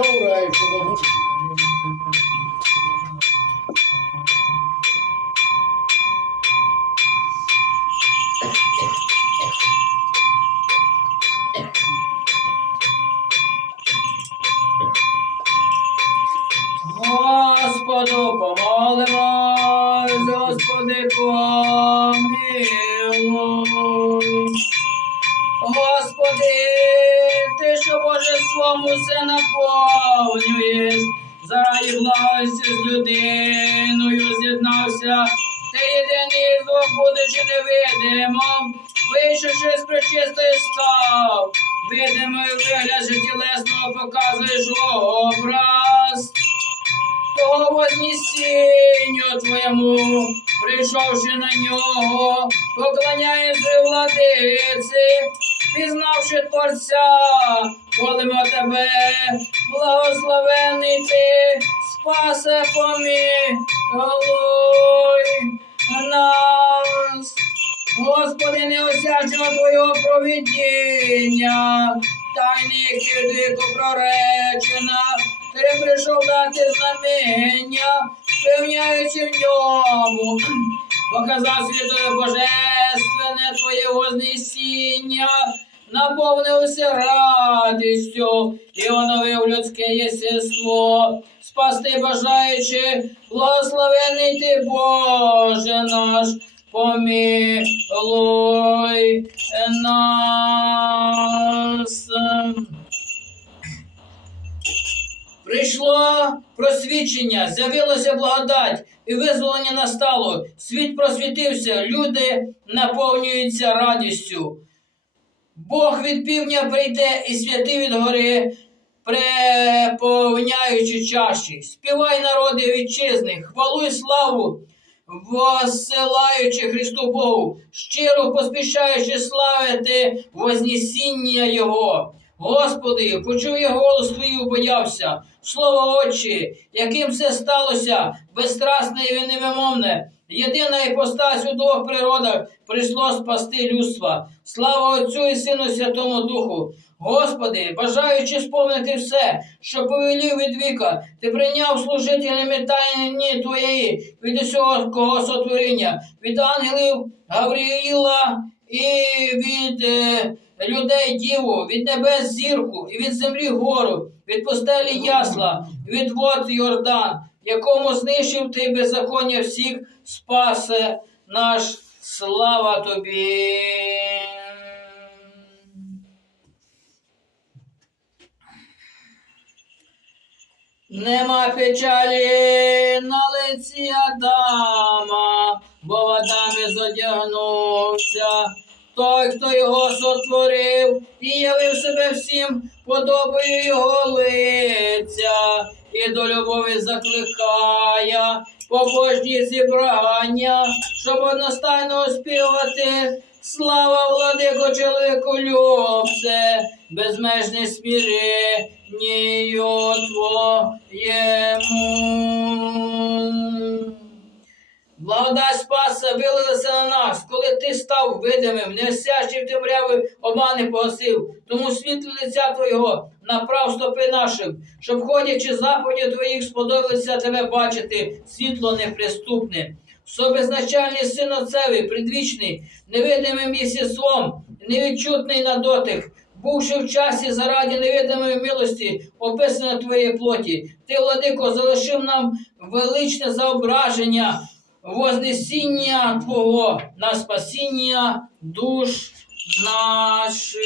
рай, що Господу помолимось, Господи помилуй. Господи, ти що божеством усе наповнюєш, благості з людиною з'єднався, ти єдиний Бог, будучи невидимим, вийшовши з пречистої став, видимий вигляд тілесного показуєш образ. Того вознесінню Твоєму, прийшовши на нього, поклоняємося владиці, пізнавши Творця, молимо тебе, благословений ти, спасе помилуй нас. Господи, неосяжного Твого провідіння, тайни, які дико проречена, Ти прийшов дати знамення, певняючи в ньому, показав святое божественне Твоє вознесіння, наповнився радістю і оновив людське єстество, спасти бажаючи, благословений ти Боже наш, помилуй нас. Прийшло просвідчення, з'явилося благодать, і визволення настало. Світ просвітився, люди наповнюються радістю. Бог від півдня прийде і святий від гори, преповняючи чаші. Співай, народи вітчизни, хвалу і славу, воссилаючи Христу Богу, щиро поспішаючи славити Вознесіння Його. Господи, почув я голос Твій, боявся, слово Отче, яким все сталося, безстрасне і невимовне. Єдина іпостась у двох природах прийшло спасти людства. Слава Отцю і Сину Святому Духу. Господи, бажаючи сповнити все, що повелів від віка, ти прийняв служителями тайні Твоєї від усього кого сотворіння, від ангелів Гавріїла і від е, людей діву, від небес зірку, і від землі гору, від постелі ясла, від вод Йордан, якому знищив ти беззаконня всіх, спасе наш слава тобі. Нема печалі на лиці Адама, бо в Адамі зодягнувся. Той, хто його сотворив і явив себе всім подобою його лиця, і до любові закликає побожні зібрання, щоб одностайно оспівати. Слава владико чоловіку любце, безмежне смиренню твоєму. Благодать спаса вилилася на нас, коли ти став видимим, неосящий в темряви обмани погасив. Тому світло лиця Твого направ стопи нашим, щоб, ходячи заповіді Твоїх, сподобалося тебе бачити, світло неприступне. Собезначальний син Отцевий, предвічний, невидимим єсіслом, невідчутний на дотик, бувши в часі заради невидимої милості, описано Твоєї плоті. Ти, владико, залишив нам величне заображення, вознесіння Твого на спасіння душ наших.